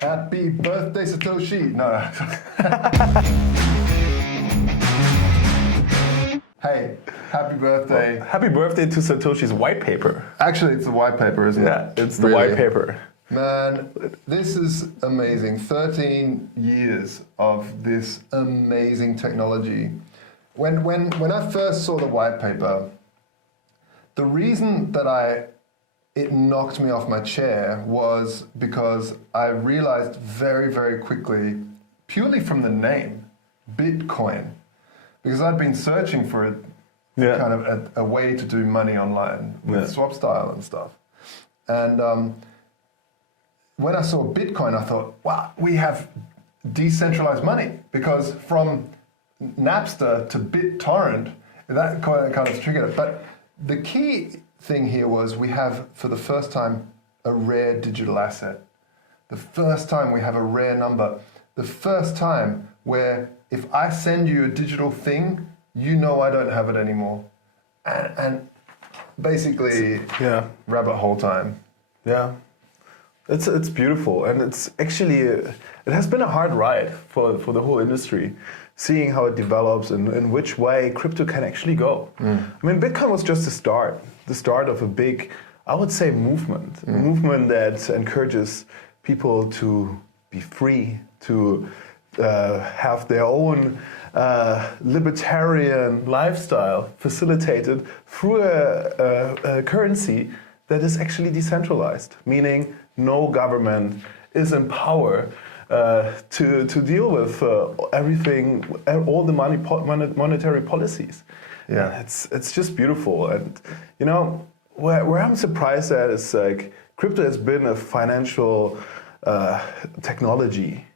Happy birthday, Satoshi! No. Hey, happy birthday. Happy birthday to Satoshi's Whitepaper. Actually, it's the Whitepaper, isn't it? Yeah, it's the Really? Whitepaper. Man, this is amazing. 13 years of this amazing technology. When I first saw the Whitepaper, the reason that it knocked me off my chair was because I realized very, very quickly, purely from the name, Bitcoin, because I'd been searching for kind of a way to do money online with swap style and stuff. And when I saw Bitcoin, I thought, wow, we have decentralized money, because from Napster to BitTorrent, that kind of triggered it. But the key thing here was we have, for the first time, a rare digital asset. The first time we have a rare number. The first time where if I send you a digital thing, you know I don't have it anymore. And basically, rabbit hole time. Yeah. It's beautiful, and it's actually, it has been a hard ride for the whole industry, seeing how it develops and in which way crypto can actually go. I mean, Bitcoin was just the start of a big, I would say, movement. A movement that encourages people to be free, to have their own libertarian lifestyle facilitated through a currency that is actually decentralized, meaning no government is in power to deal with everything, all the monetary policies. Yeah, it's just beautiful. And you know, where I'm surprised at is like crypto has been a financial technology,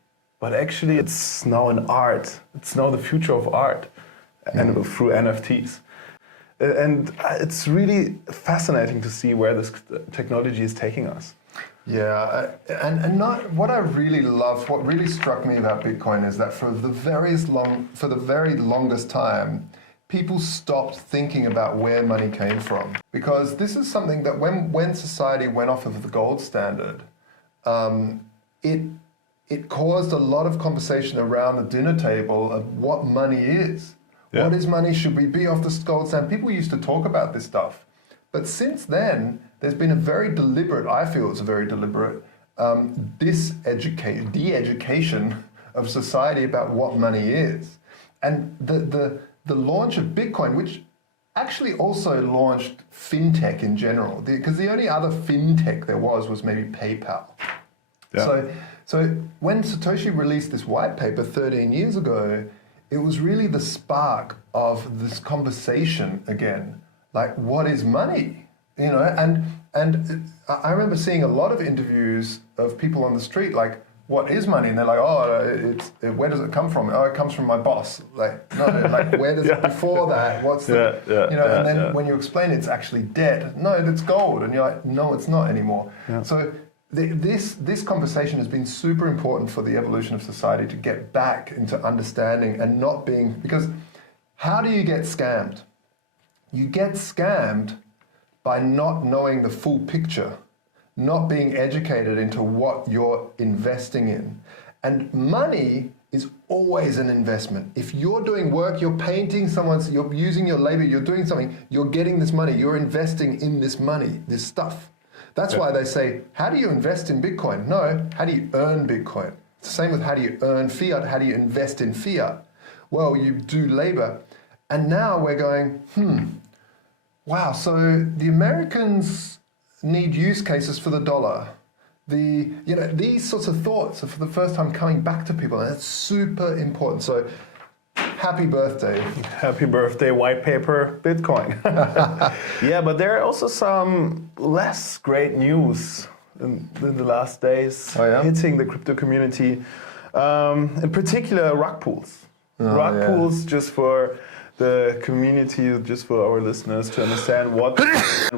but actually it's now an art. It's now the future of art, and through NFTs. And it's really fascinating to see where this technology is taking us. Yeah, and not, what I really love, what really struck me about Bitcoin is that for the very longest time, people stopped thinking about where money came from. Because this is something that when society went off of the gold standard, it caused a lot of conversation around the dinner table of what money is. Yeah. What is money? Should we be off the gold standard? People used to talk about this stuff. But since then, there's been a very deliberate, I feel it's a very deliberate, de-education of society about what money is. And the launch of Bitcoin, which actually also launched fintech in general, because the only other fintech there was maybe PayPal. Yeah. So when Satoshi released this white paper 13 years ago, it was really the spark of this conversation again. Like, what is money? You know, and I remember seeing a lot of interviews of people on the street, like, what is money? And they're like, oh, where does it come from? Oh, it comes from my boss. Like, no, like, where does it, before that, what's the, you know, and then when you explain it's actually debt. No, it's gold. And you're like, no, it's not anymore. Yeah. So this conversation has been super important for the evolution of society to get back into understanding and not being, because how do you get scammed? You get scammed by not knowing the full picture, not being educated into what you're investing in. And money is always an investment. If you're doing work, you're painting you're using your labor, you're doing something, you're getting this money, you're investing in this money, this stuff. That's why they say, how do you invest in Bitcoin? No, how do you earn Bitcoin? It's the same with how do you earn fiat, how do you invest in fiat? Well, you do labor. And now we're going, wow, so the Americans need use cases for the dollar. These sorts of thoughts are for the first time coming back to people, and it's super important. So, happy birthday. Happy birthday, white paper, Bitcoin. Yeah, but there are also some less great news in the last days hitting the crypto community. In particular, Rugpools. Rugpools, just for the community, just for our listeners to understand what Rugpools,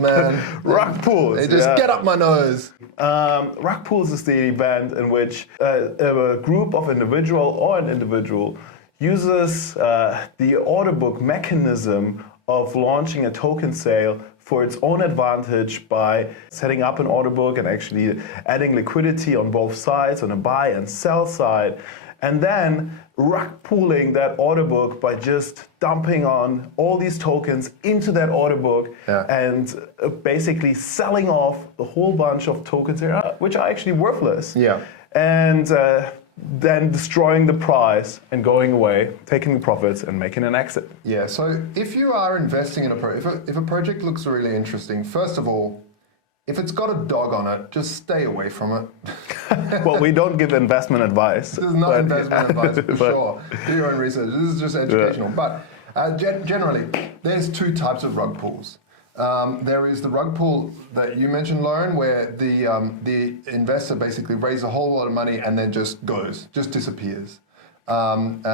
man. Rugpools. They just get up my nose. Rugpools is the event in which a group of individual or an individual uses the order book mechanism of launching a token sale for its own advantage by setting up an order book and actually adding liquidity on both sides, on a buy and sell side, and then rug pooling that order book by just dumping on all these tokens into that order book and basically selling off a whole bunch of tokens here, which are actually worthless. And then destroying the price and going away, taking the profits and making an exit. Yeah, so if you are investing in if a project looks really interesting, first of all, if it's got a dog on it, just stay away from it. Well, we don't give investment advice. This is not investment advice, for sure. Do your own research. This is just educational. But generally, there's two types of rug pools. There is the rug pool that you mentioned, Laurin, where the investor basically raises a whole lot of money and then just disappears. And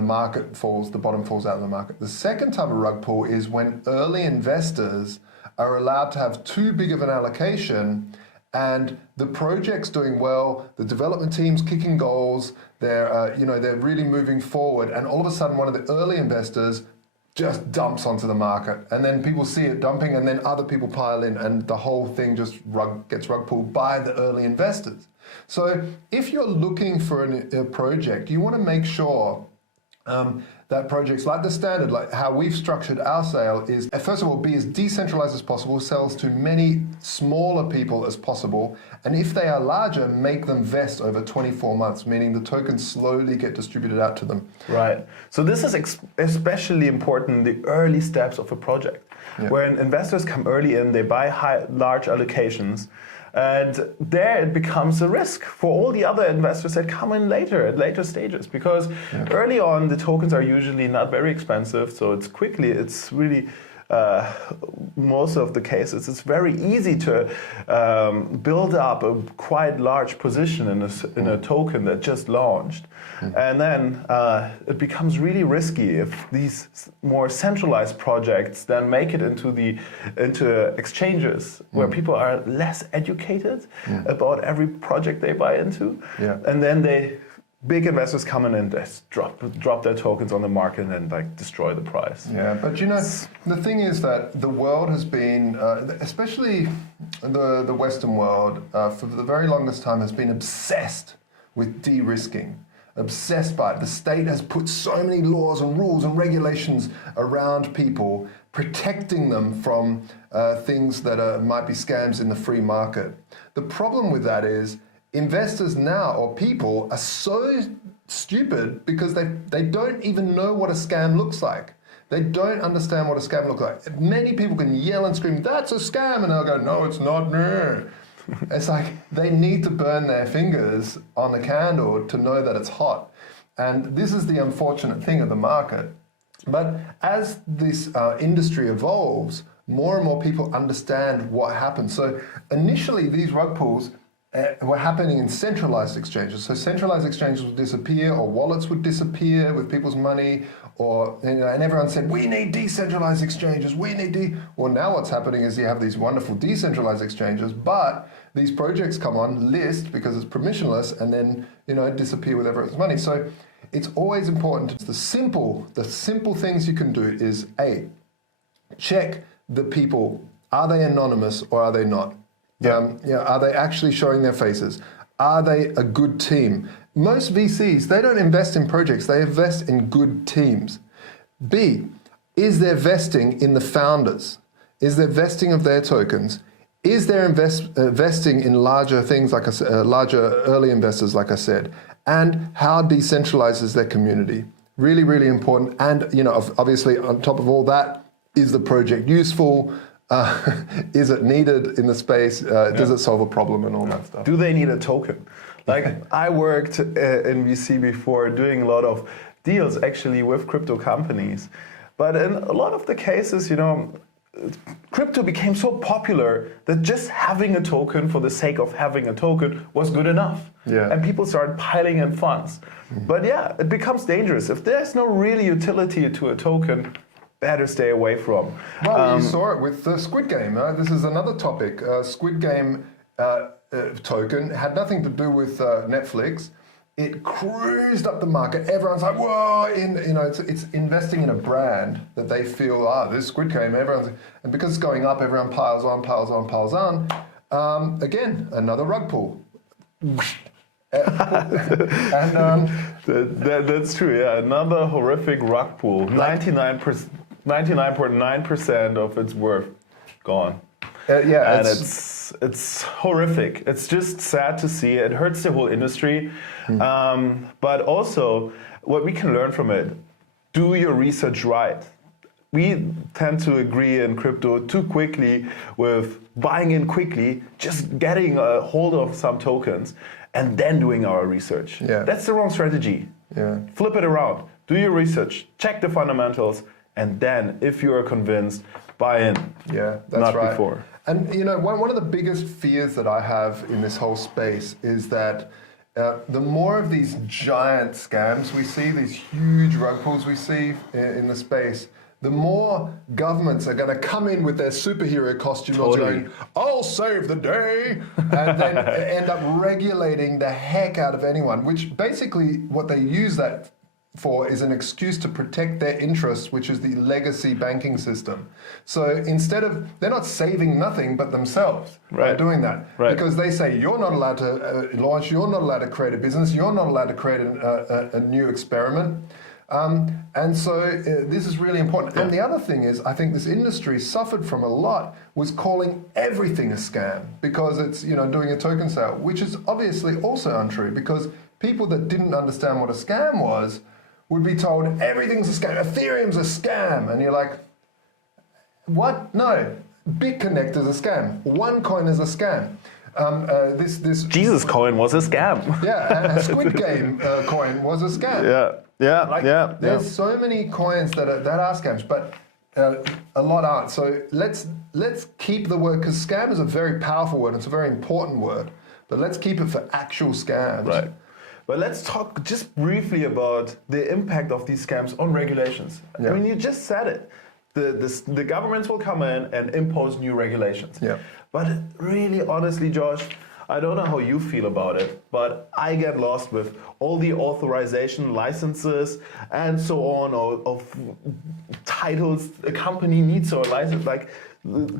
the market falls, the bottom falls out of the market. The second type of rug pull is when early investors are allowed to have too big of an allocation and the project's doing well, the development team's kicking goals, they're really moving forward, and all of a sudden one of the early investors just dumps onto the market, and then people see it dumping, and then other people pile in, and the whole thing just gets rug pulled by the early investors. So if you're looking for a project, you want to make sure that projects like the standard, like how we've structured our sale, is first of all be as decentralized as possible, sells to many smaller people as possible, and if they are larger, make them vest over 24 months, meaning the tokens slowly get distributed out to them. Right. So this is especially important in the early steps of a project, when investors come early in, they buy large allocations, and there it becomes a risk for all the other investors that come in later, at later stages, because early on the tokens are usually not very expensive, so it's really most of the cases, it's very easy to build up a quite large position in a token that just launched. And then it becomes really risky if these more centralized projects then make it into exchanges where people are less educated about every project they buy into. And then big investors come in and just drop their tokens on the market and destroy the price. Yeah, but the thing is that the world has been, especially the Western world, for the very longest time has been obsessed with de-risking. Obsessed by it. The state has put so many laws and rules and regulations around people, protecting them from things that might be scams in the free market. The problem with that is investors now, or people, are so stupid because they don't even know what a scam looks like. They don't understand what a scam looks like. Many people can yell and scream, "That's a scam," and they'll go, "No, it's not." No. It's like they need to burn their fingers on the candle to know that it's hot. And this is the unfortunate thing of the market. But as this industry evolves, more and more people understand what happens. So initially, these rug pulls were happening in centralized exchanges. So centralized exchanges would disappear, or wallets would disappear with people's money, and everyone said, "We need decentralized exchanges, we need Well, now what's happening is you have these wonderful decentralized exchanges, but these projects come on, list because it's permissionless, and then disappear with everyone's money. So it's always important. The simple things you can do is check the people. Are they anonymous or are they not? Are they actually showing their faces? Are they a good team? Most VCs, they don't invest in projects, they invest in good teams. B, is there vesting in the founders? Is there vesting of their tokens? Is there vesting in larger things, like larger early investors, like I said? And how decentralized is their community? Really, really important. And obviously on top of all that, is the project useful? Is it needed in the space? Does it solve a problem and all that stuff? Do they need a token? I worked in VC before doing a lot of deals actually with crypto companies. But in a lot of the cases, crypto became so popular that just having a token for the sake of having a token was good enough. And people started piling in funds. But it becomes dangerous. If there's no real utility to a token, better stay away from. Well, you saw it with the Squid Game. This is another topic. Squid Game token had nothing to do with Netflix. it cruised up the market. Everyone's like, whoa, it's investing in a brand that they feel, this Squid Game, and because it's going up, everyone piles on. Again, another rug pull. That's true, yeah. Another horrific rug pull. 99.9% of its worth gone. Yeah, and it's horrific. It's just sad to see. It hurts the whole industry. But also, what we can learn from it, do your research right. We tend to agree in crypto too quickly with buying in quickly, just getting a hold of some tokens, and then doing our research. Yeah. That's the wrong strategy. Yeah. Flip it around. Do your research, check the fundamentals, and then, if you are convinced, buy in. Yeah, that's not right. before. And one of the biggest fears that I have in this whole space is that the more of these giant scams we see, these huge rug pulls we see in the space, the more governments are going to come in with their superhero costumes, going, I'll save the day, and then end up regulating the heck out of anyone, which basically what they use that for is an excuse to protect their interests, which is the legacy banking system. So instead of, they're not saving nothing but themselves by doing that. Right. Because they say, you're not allowed to launch, you're not allowed to create a business, you're not allowed to create a new experiment. And so this is really important. Yeah. And the other thing is, I think this industry suffered from a lot, was calling everything a scam because it's, doing a token sale, which is obviously also untrue because people that didn't understand what a scam was would be told everything's a scam, Ethereum's a scam. And you're like, what? No, BitConnect is a scam. OneCoin is a scam. This Jesus coin was a scam. Yeah, and Squid Game coin was a scam. Yeah. There's so many coins that are scams, but a lot aren't. So let's keep the word, because scam is a very powerful word. It's a very important word, but let's keep it for actual scams. Right. But let's talk just briefly about the impact of these scams on regulations. Yeah. I mean, you just said it. The governments will come in and impose new regulations. Yeah. But really, honestly, Josh, I don't know how you feel about it, but I get lost with all the authorization licenses and so on of titles a company needs or license, like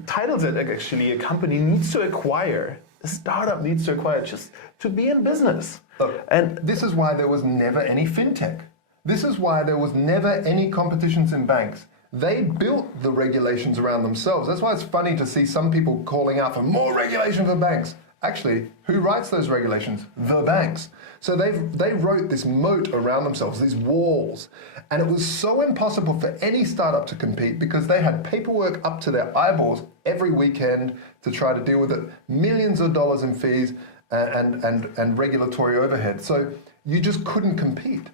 titles that actually a company needs to acquire, a startup needs to acquire just to be in business. And this is why there was never any fintech. This is why there was never any competitions in banks. They built the regulations around themselves. That's why it's funny to see some people calling out for more regulation for banks. Actually, who writes those regulations? The banks. So they wrote this moat around themselves, these walls. And it was so impossible for any startup to compete because they had paperwork up to their eyeballs every weekend to try to deal with it, millions of dollars in fees and regulatory overhead. So you just couldn't compete.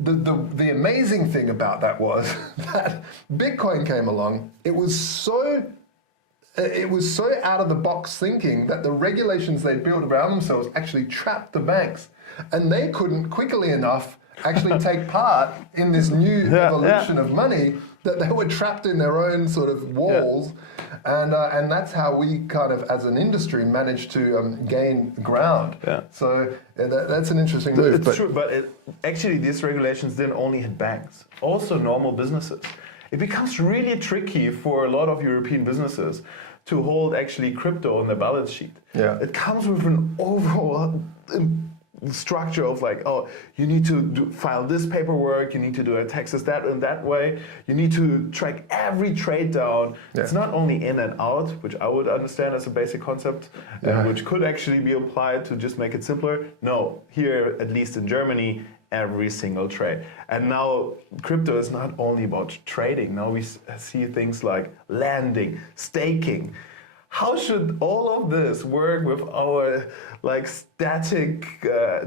The amazing thing about that was that Bitcoin came along. It was so out of the box thinking that the regulations they built around themselves actually trapped the banks, and they couldn't quickly enough actually take part in this new evolution of money, that they were trapped in their own sort of walls. And that's how we kind of, as an industry, managed to gain ground. Yeah. So that's an interesting move. It's true, but actually these regulations didn't only hit banks, also normal businesses. It becomes really tricky for a lot of European businesses to hold actually crypto on their balance sheet. Yeah. It comes with an overall structure of like, oh, you need to file this paperwork, you need to do a taxes that and that way, you need to track every trade down. Yeah. It's not only in and out, which I would understand as a basic concept, which could actually be applied to just make it simpler. No, here, at least in Germany, every single trade. And now crypto is not only about trading. Now we see things like lending, staking. How should all of this work with our static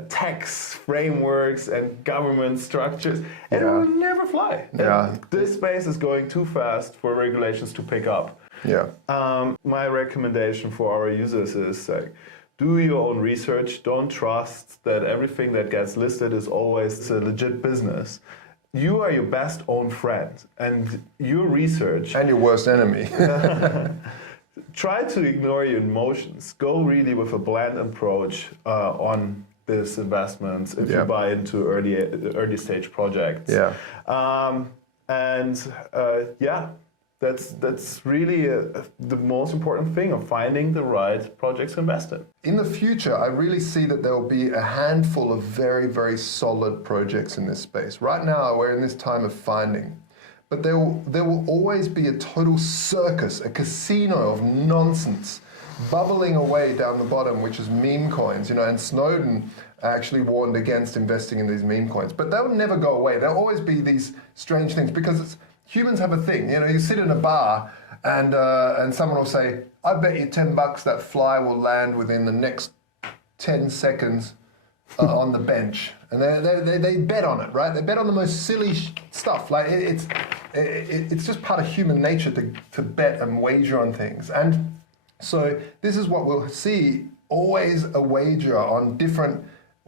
tax frameworks and government structures? And it will never fly. Yeah. This space is going too fast for regulations to pick up. Yeah. My recommendation for our users is do your own research. Don't trust that everything that gets listed is always a legit business. You are your best own friend, and your research... And your worst enemy. Try to ignore your emotions. Go really with a bland approach on these investments if you buy into early stage projects. Yeah. That's really the most important thing of finding the right projects to invest in. In the future, I really see that there will be a handful of very, very solid projects in this space. Right now, we're in this time of finding. But there will always be a total circus, a casino of nonsense bubbling away down the bottom, which is meme coins, and Snowden actually warned against investing in these meme coins. But they'll never go away. There'll always be these strange things because humans have a thing. You sit in a bar and someone will say, I bet you $10 that fly will land within the next 10 seconds on the bench. And they bet on it, right? They bet on the most silly stuff. Like it's just part of human nature to bet and wager on things. And so this is what we'll see, always a wager on different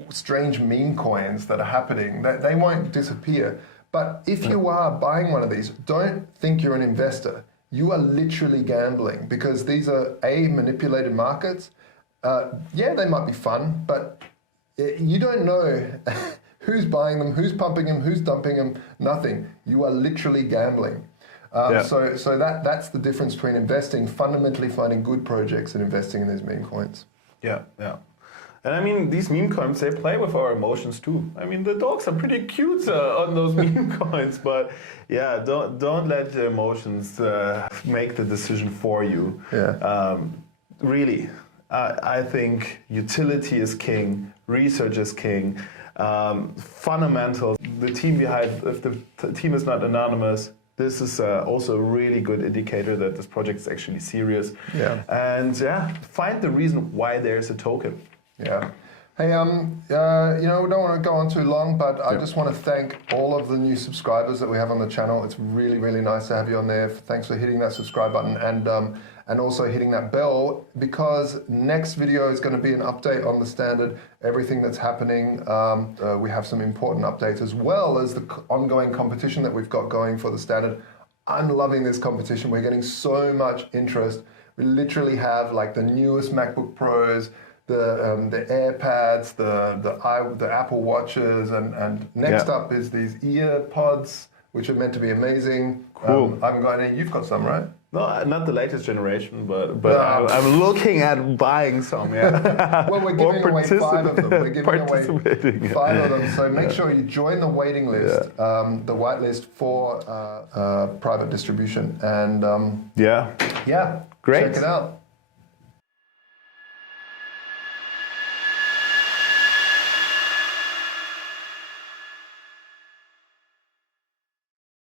strange meme coins that are happening. They won't disappear. But if you are buying one of these, don't think you're an investor. You are literally gambling because these are manipulated markets. They might be fun, but you don't know who's buying them, who's pumping them, who's dumping them, nothing. You are literally gambling. So that's the difference between investing, fundamentally finding good projects, and investing in these meme coins. Yeah. And I mean, these meme coins, they play with our emotions too. I mean, the dogs are pretty cute on those meme coins, but yeah, don't let your emotions make the decision for you. Yeah. Really, I think utility is king, research is king, fundamentals. The team behind, if the team is not anonymous, this is also a really good indicator that this project is actually serious. Yeah. And find the reason why there's a token. Yeah. Hey, we don't want to go on too long, but I just want to thank all of the new subscribers that we have on the channel. It's really, really nice to have you on there. Thanks for hitting that subscribe button and also hitting that bell, because next video is going to be an update on the standard, everything that's happening. We have some important updates as well as the ongoing competition that we've got going for the standard. I'm loving this competition. We're getting so much interest. We literally have like the newest MacBook Pros, the AirPads, the Apple Watches, and next up is these ear pods, which are meant to be amazing. Cool. I haven't got any. You've got some, right? No, not the latest generation, but I'm looking at buying some. Yeah. Well, we're giving away 5 of them. We're giving away 5 of them. So make sure you join the waiting list, the whitelist for private distribution, and great. check it out.